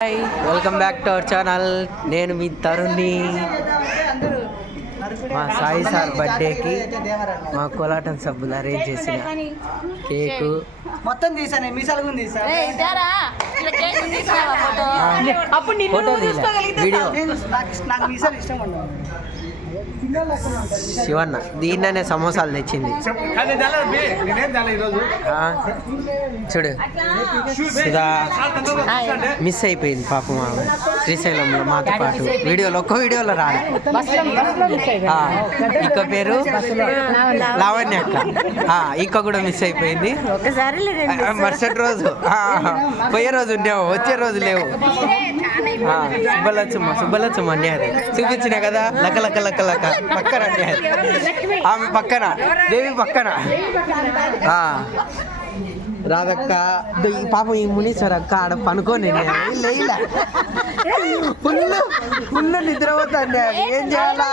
Hi welcome back to our channel నేను మీ తరుణ్ని మా సాయి సార్ బర్త్డేకి మా కోలాటం సబ్బులు అరేంజ్ చేసిన కేకు. మొత్తం తీసాను మీసాలు ఫోటో. వీడియో. నాకు నాకు మీసాలు ఇష్టం ఉండవు. శివన్న దీన్ననే సమోసాలు తెచ్చింది. చూడు. సుధా మిస్ అయిపోయింది పాపం ఆమె. శ్రీశైలంలో మాతో పాటు. వీడియోలో ఒక్క వీడియోలో రాలే. ఆ, ఇక్క పేరు? లావణ్య అక్క. ఆ, ఇక్క కూడా మిస్ అయిపోయింది. మరుసటి రోజు పోయే రోజు ఉండేవు వచ్చే రోజు లేవు. ఆ, సుబ్బలచ్చమ్మ సుబ్బలచ్చమ్మ అన్యాది చూపించిన కదా? లక్క లక్క లక్క లక్క పక్కన అన్యాది ఆమె పక్కన. దేవి పక్కన. ఆ, రాధక్క దో ఈ పాపం ఈ మునీశ్వర అక్క ఆడ పనుకోని లేలా ఫుల్ ఫుల్ నిద్రపోతాండి ఏం చేయాలా?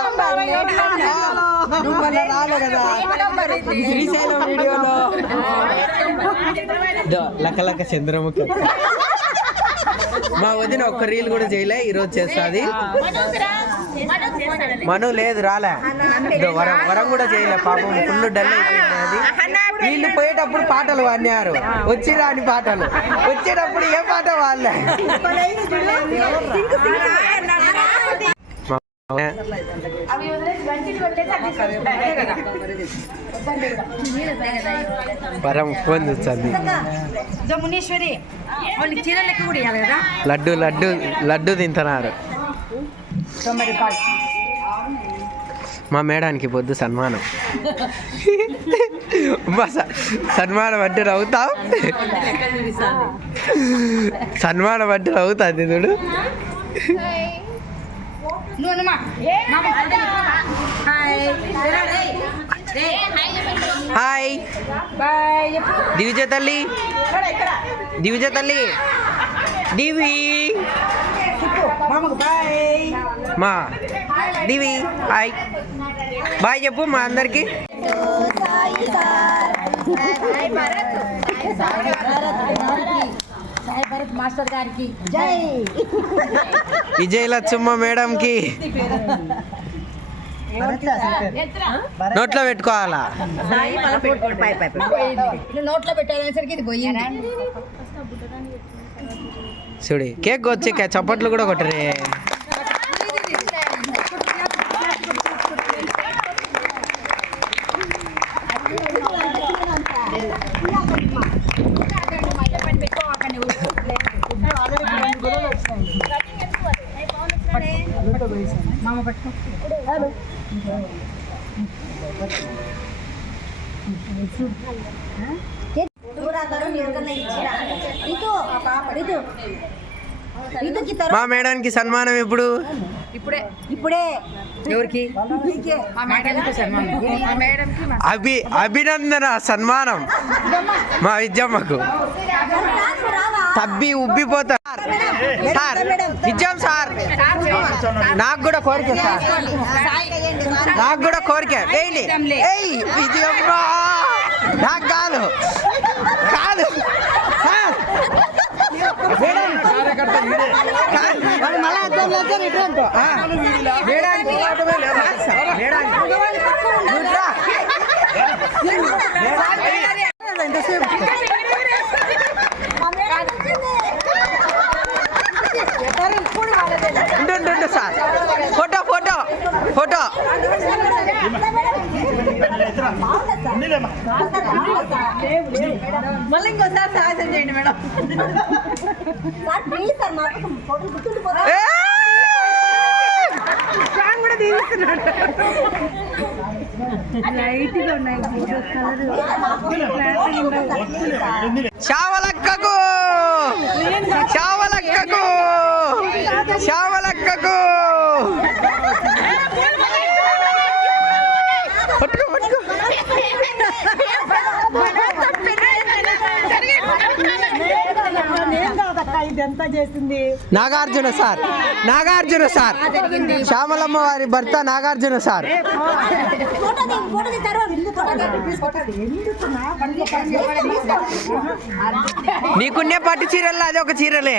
నువ్వు మళ్ళీ రాలే కదా. శ్రీశైలం వీడియోలో. లక్క లక్క చంద్రముఖి. మా వదిన ఒక్క రీల్ కూడా చేయలే ఈరోజు చేస్తుంది. మను లేదు రాలే. వరం వరం కూడా చేయలే పాపం ఫుల్ డల్ అయిపోయింది వీళ్ళు పోయేటప్పుడు పాటలు పాడినారు వచ్చి రాని పాటలు. వచ్చేటప్పుడు ఏ పాట వాళ్ళే వరం ఫోన్ చూస్తుంది. మునీశ్వరి వాళ్ళకి చీర లెక్క కూడా ఇవ్వాలి కదా. లడ్డు లడ్డు లడ్డు తింటున్నారు. మా మేడానికి పొద్దు సన్మానం. సన్మానం అంటే నవ్వుతాం? సన్మానం అంటే నవ్వుతుంది చూడు. నువ్వు అన్నమా హాయ్ హాయ్ బాయ్ దివిజ తల్లి దివిజ తల్లి దివి మా దివి హాయ్ బాయ్ చెప్పు మా అందరికి మాస్టర్ గారికి. జై. విజయలక్ష్మ మేడంకి. నోట్లో పెట్టుకోవాలా? నోట్లో పెట్టేసరికి ఇది పోయింది. చూడి కేక్ వచ్చి కే- చప్పట్లు కూడా కొట్టరే. మామ పట్టుకో. మా మేడానికి సన్మానం ఇప్పుడు ఇప్పుడే. ఇప్పుడే. ఎవరికి? అభి అభినందన సన్మానం. మా విద్యమ్మకు. తబ్బి ఉబ్బిపోతా సార్ నిజం సార్ నాకు కూడా కోరిక సార్ నాకు కూడా కోరిక వేయండి ఏయ్ విజయమ్మ నాకు కాదు కాదు సార్ మేడం కాదు. వాళ్ళు మళ్ళా అద్దంలో వచ్చారు ఇటు అనుకో. ఆ, మేడానికి ఇవ్వటమే లేదు. మేడానికి నువ్వు రా. ఉండు, ఉండు, ఉండు సార్ ఫోటో ఫోటో ఫోటో మళ్ళీ ఇంకోసారి సాహసం చేయండి మేడం. కూడా తీస్తున్నాడు లైట్గా ఉన్నాయి చావలక్కకు చావలక్కకు చావలక్కకు పట్టుకో పట్టుకో నేను కాదక్క ఇదంతా ఇదంతా చేసింది నాగార్జున సార్. నాగార్జున సార్. శ్యామలమ్మ వారి భర్త నాగార్జున సార్. నీకున్నే పట్టు చీరల్లో అది ఒక చీరలే.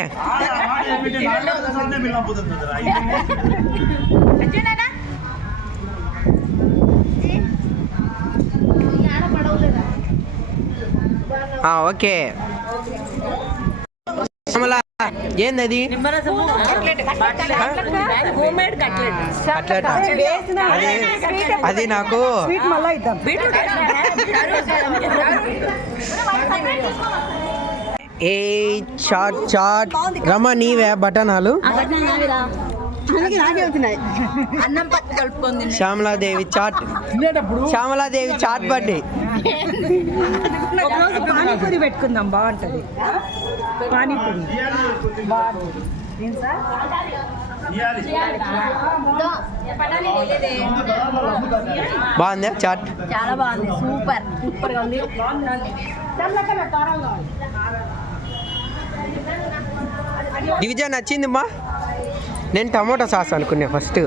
ఆ, ఓకే. ఏందది? కట్లెట్. అది అది నాకు స్వీట్ మళ్ళా ఇద్దాం. ఏ చాట్ చాట్. రమ నీవే బటనాలు. అన్నం పచ్చి కలుపుకుంది శ్యామలాదేవి చాట్. శ్యామలాదేవి చాట్ బర్త్డే. ఒకరోజు పానీపూరి పెట్టుకుందాం బాగుంటది. పానీపూరి. బాగుందా చాట్? చాలా బాగుంది సూపర్ సూపర్గా ఉంది దివిజా నచ్చింది మా నేను టమోటా సాస్ అనుకున్నా ఫస్ట్.